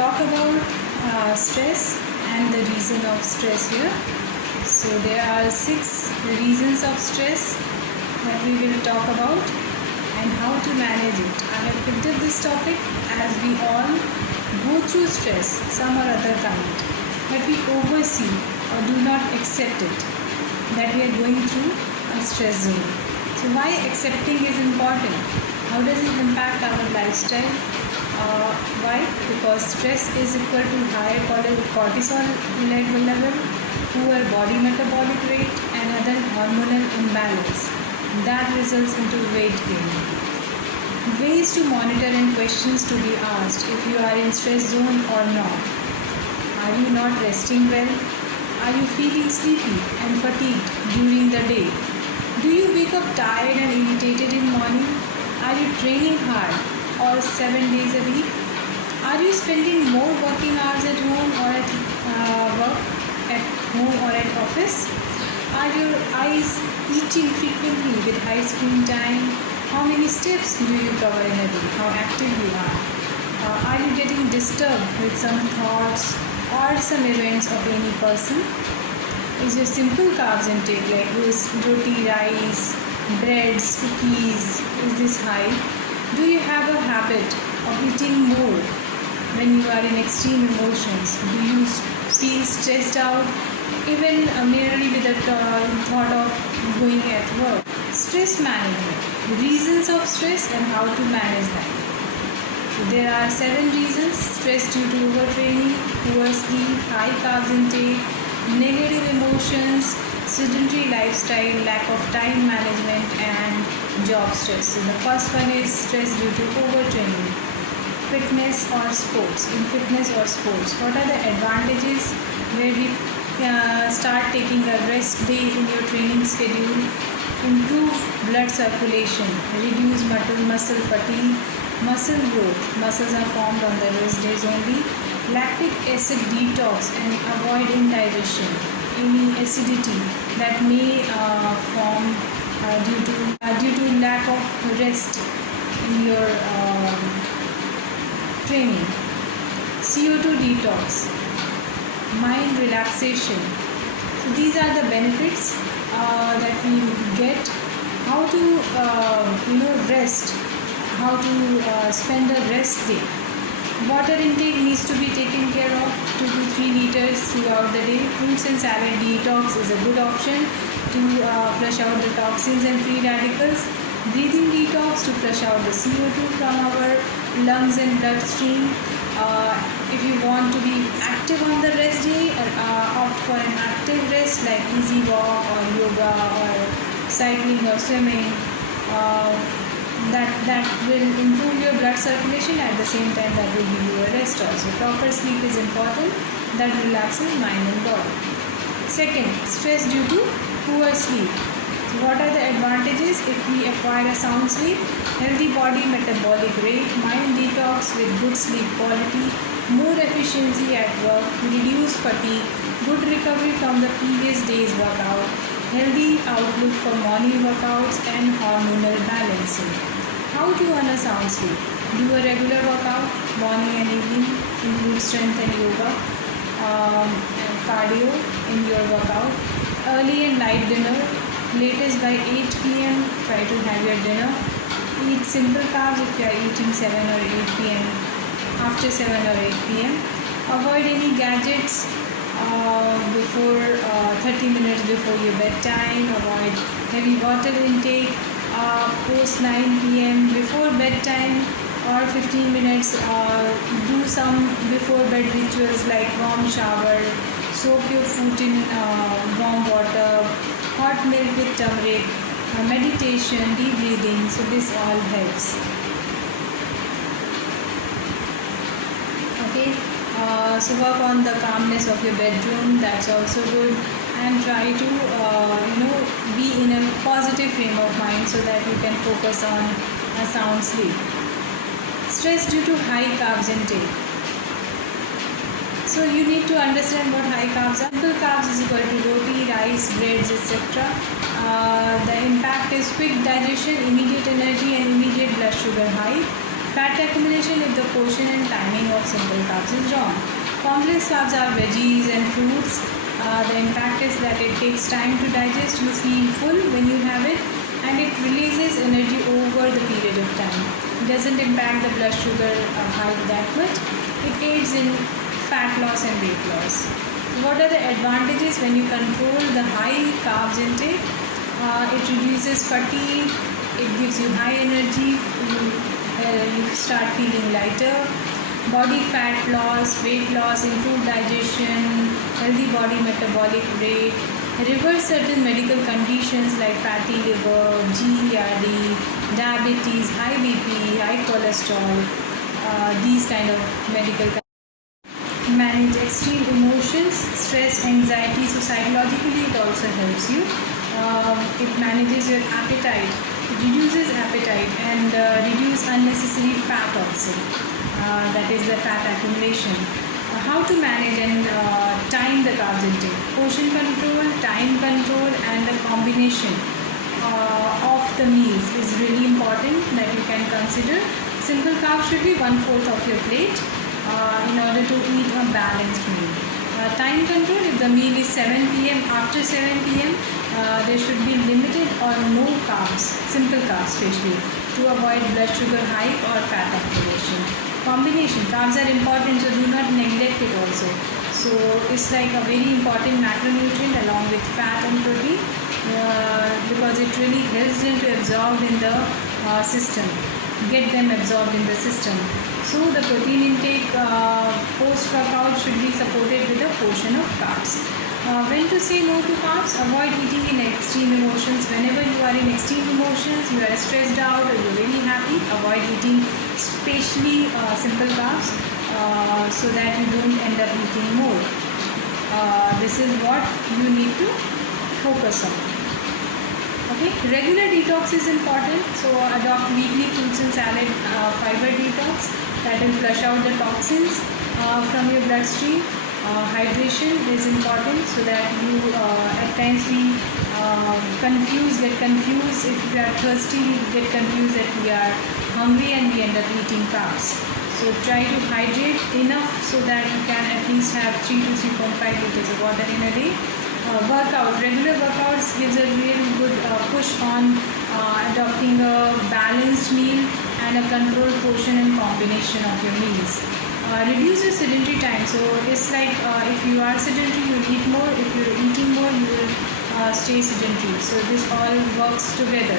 talk about stress and the reason of stress here. So there are 6 reasons of stress that we will talk about and how to manage it. I have picked up this topic as we all go through stress, some or other kind, but we oversee or do not accept it, that we are going through a stress zone. So why accepting is important? How does it impact our lifestyle? Why? Because stress is equal to higher cortisol level, poor body metabolic rate, and other hormonal imbalance that results into weight gain. Ways to monitor and questions to be asked if you are in stress zone or not. Are you not resting well? Are you feeling sleepy and fatigued during the day? Do you wake up tired and irritated in morning? Are you training hard or 7 days a week? Are you spending more working hours at home or at work, at home or at office? Are your eyes itching frequently with high screen time? How many steps do you cover in a day? How active you are? Are you getting disturbed with some thoughts or some events of any person? Is your simple carbs intake like roti, rice, breads, cookies, is this high? Do you have a habit of eating more when you are in extreme emotions? Do you feel stressed out even merely with the thought of going at work? Stress management, reasons of stress and how to manage them. So there are 7 reasons: stress due to overtraining, poor sleep, high carbs intake, negative emotions, sedentary lifestyle, lack of time management, and job stress. So the first one is stress due to overtraining. Fitness or sports. In fitness or sports, what are the advantages where we start taking a rest day in your training schedule? Improve blood circulation, reduce muscle fatigue, muscle growth. Muscles are formed on the rest days only. Lactic acid detox and avoid indigestion, any acidity that may form due to lack of rest in your training. CO2 detox, mind relaxation. So these are the benefits that we get. How to rest, how to spend a rest day. Water intake needs to be taken care of, 2 to 3 liters throughout the day. Fruits and salad detox is a good option to flush out the toxins and free radicals. Breathing detox to flush out the CO2 from our lungs and bloodstream. If you want to be active on the rest day, opt for an active rest like easy walk or yoga or cycling or swimming. That will improve your blood circulation, at the same time that will give you a rest also. Proper sleep is important, that relaxes mind and body. Second, stress due to poor sleep. So what are the advantages if we acquire a sound sleep? Healthy body metabolic rate, mind detox with good sleep quality, more efficiency at work, reduced fatigue, good recovery from the previous day's workout, healthy outlook for morning workouts, and hormonal balancing. How to earn a sound sleep? Do a regular workout, morning and evening, include strength and yoga, and cardio in your workout. Early and light dinner, latest by 8 p.m. try to have your dinner. Eat simple carbs if you are eating 7 or 8 p.m. after 7 or 8 p.m. Avoid any gadgets before 30 minutes before your bedtime. Avoid heavy water intake post 9 p.m. before bedtime, or 15 minutes. Do some before bed rituals like warm shower, soak your foot in warm water, hot milk with turmeric, meditation, deep breathing. So this all helps. Okay. So work on the calmness of your bedroom, that's also good, and try to be in a positive frame of mind so that you can focus on a sound sleep. Stress due to high carbs intake. So you need to understand what high carbs are. Simple carbs is equal to roti, rice, breads, etc. The impact is quick digestion, immediate energy, and immediate blood sugar high. Fat accumulation if the portion and timing meaning of simple carbs is wrong. Complex carbs are veggies and fruits. The impact is that it takes time to digest. You feel full when you have it, and it releases energy over the period of time. It doesn't impact the blood sugar height that much. It aids in fat loss and weight loss. What are the advantages when you control the high carbs intake? It reduces fatigue, it gives you high energy, you start feeling lighter, body fat loss, weight loss, improved digestion, healthy body metabolic rate, reverse certain medical conditions like fatty liver, GERD, diabetes, high BP, high cholesterol, these kind of medical conditions. Manage extreme emotions, stress, anxiety. So psychologically it also helps you. It manages your appetite, it reduces appetite, and reduce unnecessary fat also. That is the fat accumulation. How to manage and time the carbs intake. Portion control, time control, and the combination of the meals is really important that you can consider. Simple carbs should be 1/4 of your plate in order to eat a balanced meal. Time control, if the meal is 7 p.m., after 7 p.m. There should be limited or no carbs, simple carbs especially, to avoid blood sugar high or fat accumulation. Combination, carbs are important, so do not neglect it also. So it's like a very important macronutrient along with fat and protein because it really helps them to absorb in the system, get them absorbed in the system. So the protein intake post-workout should be supported with a portion of carbs. When to say no to carbs? Avoid eating in extreme emotions. Whenever you are in extreme emotions, you are stressed out or you're very happy, avoid eating especially simple carbs so that you don't end up eating more. This is what you need to focus on. Okay, regular detox is important, so adopt weekly fruits and salad fiber detox that will flush out the toxins from your bloodstream. Hydration is important so that you at times we get confused. If we are thirsty, we get confused that we are hungry and we end up eating carbs. So try to hydrate enough so that you can at least have 3 to 3.5 liters of water in a day. Regular workouts gives a really good push on adopting a balanced meal and a controlled portion and combination of your meals. Reduce your sedentary time. So it's like if you are sedentary, you eat more. If you're eating more, you will stay sedentary. So this all works together.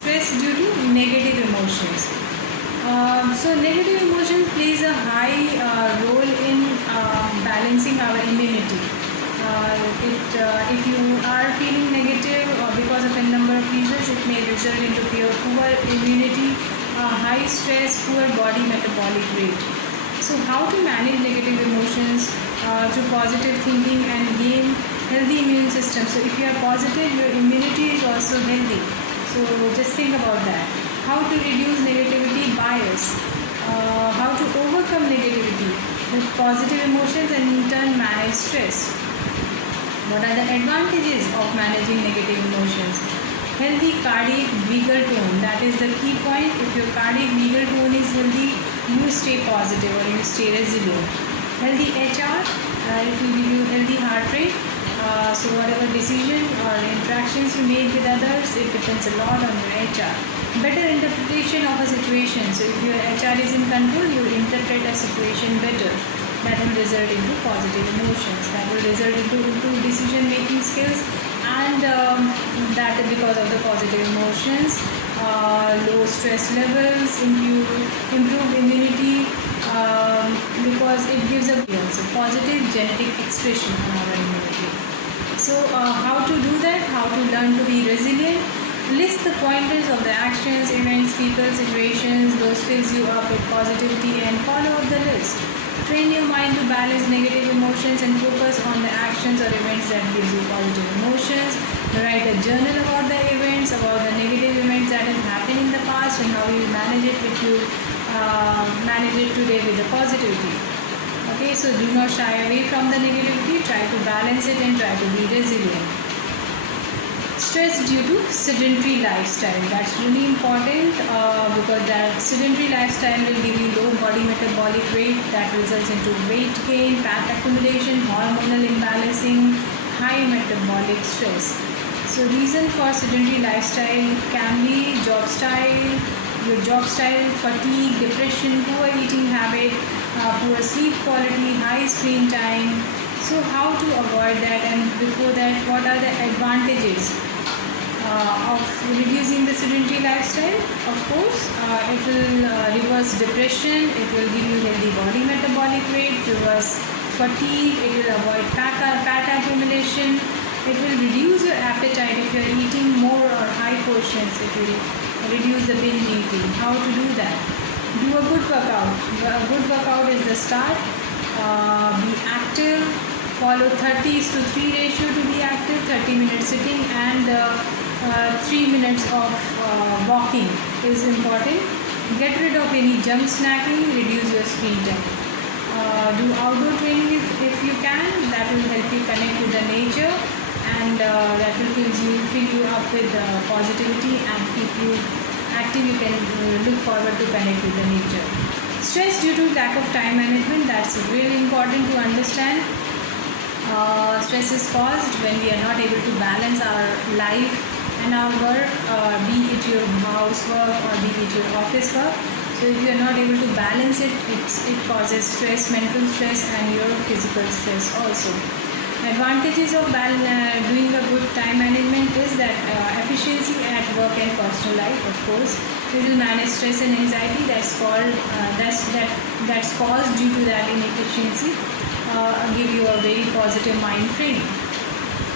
Stress due to negative emotions. So negative emotions plays a high role in balancing our immunity. If you are feeling negative or because of a number of reasons, it may result into poor immunity, high stress, poor body metabolic rate. So how to manage negative emotions through positive thinking and gain healthy immune system. So if you are positive, your immunity is also healthy. So just think about that. How to reduce negativity bias. How to overcome negativity with positive emotions and in turn manage stress. What are the advantages of managing negative emotions? Healthy cardiac vagal tone, that is the key point. If your cardiac vagal tone is healthy, you stay positive or you stay resilient. Healthy HR, it will give you healthy heart rate. So whatever decision or interactions you make with others, it depends a lot on your HR. Better interpretation of a situation. So if your HR is in control, you interpret a situation better. That will result into positive emotions. That will result into improved decision making skills, and that is because of the positive emotions. Low stress levels, improved immunity, because it gives a positive genetic expression on our immunity. So how to do that? How to learn to be resilient? List the pointers of the actions, events, people, situations, those fills you up with positivity, and follow up the list. Train your mind to balance negative emotions and focus on the actions or events that gives you positive emotions. Write a journal about the events, about the negative events that have happened in the past and how you manage it manage it today with the positivity. Okay, so do not shy away from the negativity. Try to balance it and try to be resilient. stress due to sedentary lifestyle. That's really important because that sedentary lifestyle will give you low body metabolic rate that results into weight gain, fat accumulation, hormonal imbalancing, high metabolic stress. So reason for sedentary lifestyle can be job style, your job style, fatigue, depression, poor eating habit, poor sleep quality, high screen time. So how to avoid that, and before that, what are the advantages of reducing the sedentary lifestyle? Of course, it will reverse depression, it will give you healthy body metabolic rate, reverse fatigue, it will avoid fat accumulation, it will reduce your appetite if you are eating more or high portions, it will reduce the binge eating. How to do that? Do a good workout. A good workout is the start. Be active. Follow 30:3 ratio to be active. 30 minutes sitting and 3 minutes of walking is important. Get rid of any junk snacking. Reduce your screen time. Do outdoor training if you can. That will help you connect with the nature, and that will fill you up with positivity and keep you active. You can look forward to connect with the nature. Stress due to lack of time management, that's really important to understand. Stress is caused when we are not able to balance our life and our work, be it your housework or be it your office work. So if you are not able to balance it, it causes stress, mental stress and your physical stress also. Advantages of doing a good time management is that efficiency at work and personal life, of course. It will manage stress and anxiety that's caused due to that inefficiency. Give you a very positive mind frame.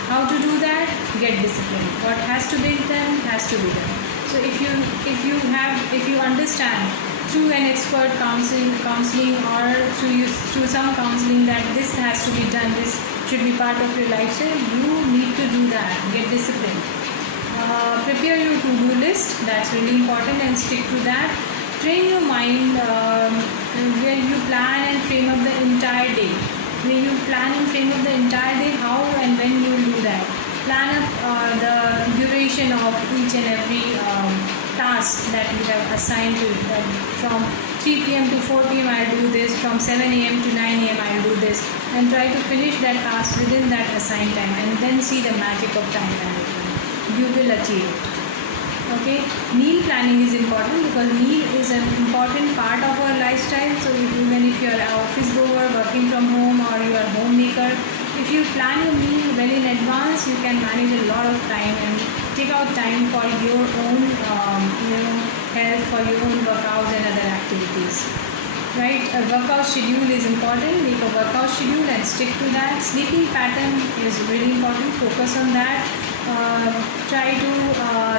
How to do that? Get discipline. What has to be done has to be done. So if you understand through an expert counseling or through some counseling that this has to be done, this should be part of your lifestyle, you need to do that. Get discipline. Prepare your to-do list. That's really important, and stick to that. Train your mind where you plan and frame up the entire day. When you plan and frame up the entire day, how and when you will do that. Plan up the duration of each and every task that you have assigned to it. From 3 p.m. to 4 p.m. I'll do this, from 7 a.m. to 9 a.m. I'll do this, and try to finish that task within that assigned time, and then see the magic of time management. You will achieve it. Okay, meal planning is important because meal is an important part of our lifestyle. So even if you are an office goer, working from home, or you are homemaker, if you plan your meal well in advance, you can manage a lot of time and take out time for your own health, for your own workouts and other activities. Right, a workout schedule is important. Make a workout schedule and stick to that. Sleeping pattern is really important. Focus on that. Try to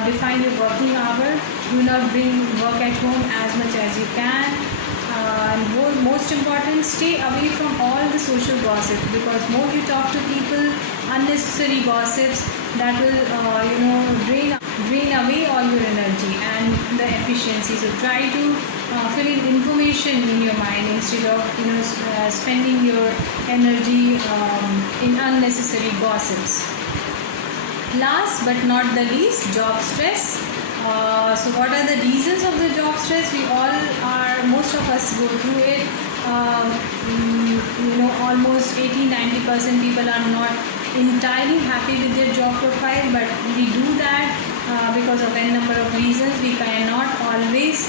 define your working hour. Do not bring work at home as much as you can. And most important, stay away from all the social gossip, because more you talk to people, unnecessary gossips, that will drain away all your energy and the efficiency. So try to fill in information in your mind instead of spending your energy in unnecessary gossips. Last but not the least, job stress. So what are the reasons of the job stress? Most of us go through it. Almost 80-90% people are not entirely happy with their job profile, but we do that because of n number of reasons. We cannot always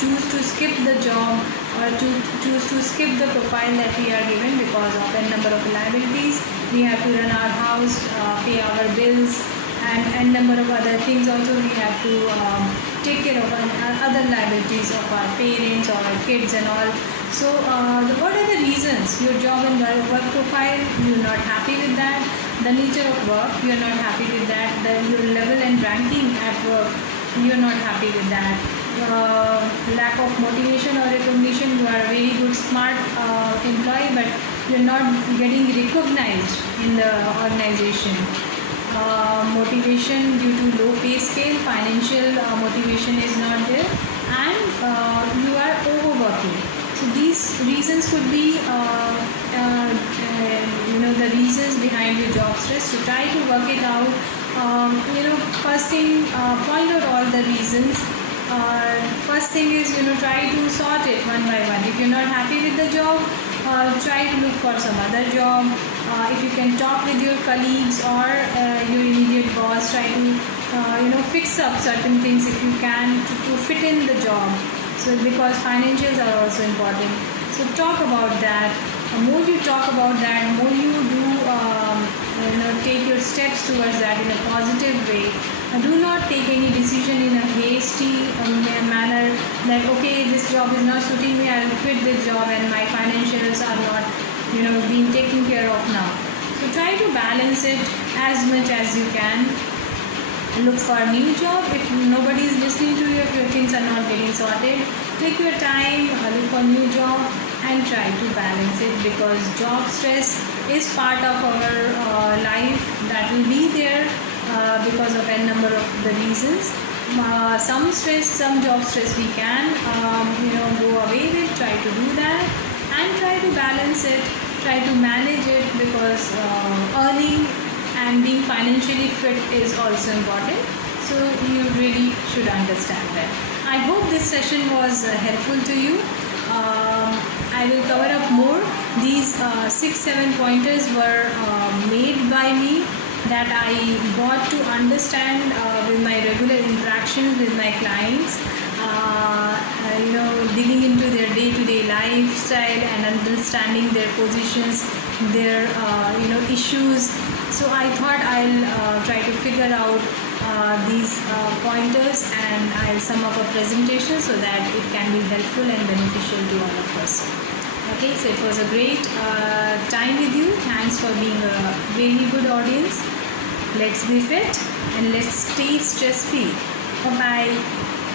choose to skip the job or to choose to skip the profile that we are given because of n number of liabilities. We have to run our house, pay our bills, and n number of other things also. We have to take care of other liabilities of our parents or our kids and all. So what are the reasons? Your job and work profile, you're not happy with that. The nature of work, you're not happy with that. Your level and ranking at work, you're not happy with that. Lack of motivation or recognition. You are a very good, smart employee, but you're not getting recognized in the organization. Motivation due to low pay scale, financial motivation is not there, and you are overworking. So these reasons could be the reasons behind your job stress. So try to work it out First thing, point out all the reasons. First thing is, try to sort it one by one. If you're not happy with the job, try to look for some other job. If you can talk with your colleagues or your immediate boss, try to fix up certain things if you can to fit in the job. So because financials are also important. So talk about that. The more you talk about that, the more you do take your steps towards that in a positive way. Do not take any decision in a hasty manner that okay, this job is not suiting me, I'll quit this job and my financials are not being taken care of now. So try to balance it as much as you can. Look for a new job. If nobody is listening to you, if your things are not getting sorted, take your time, look for a new job and try to balance it, because job stress is part of our life that will be there because of a number of the reasons. Some stress, some job stress we can go away with, try to do that and try to balance it, try to manage it, because earning and being financially fit is also important. So you really should understand that. I hope this session was helpful to you. I will cover up more. These 6-7 pointers were made by me that I got to understand with my regular interactions with my clients, digging into their day-to-day lifestyle and understanding their positions, their issues. So I thought I'll try to figure out these pointers and I'll sum up a presentation so that it can be helpful and beneficial to all of us. Okay, so it was a great time with you. Thanks for being a really good audience. Let's be fit and let's stay stress free. Bye bye.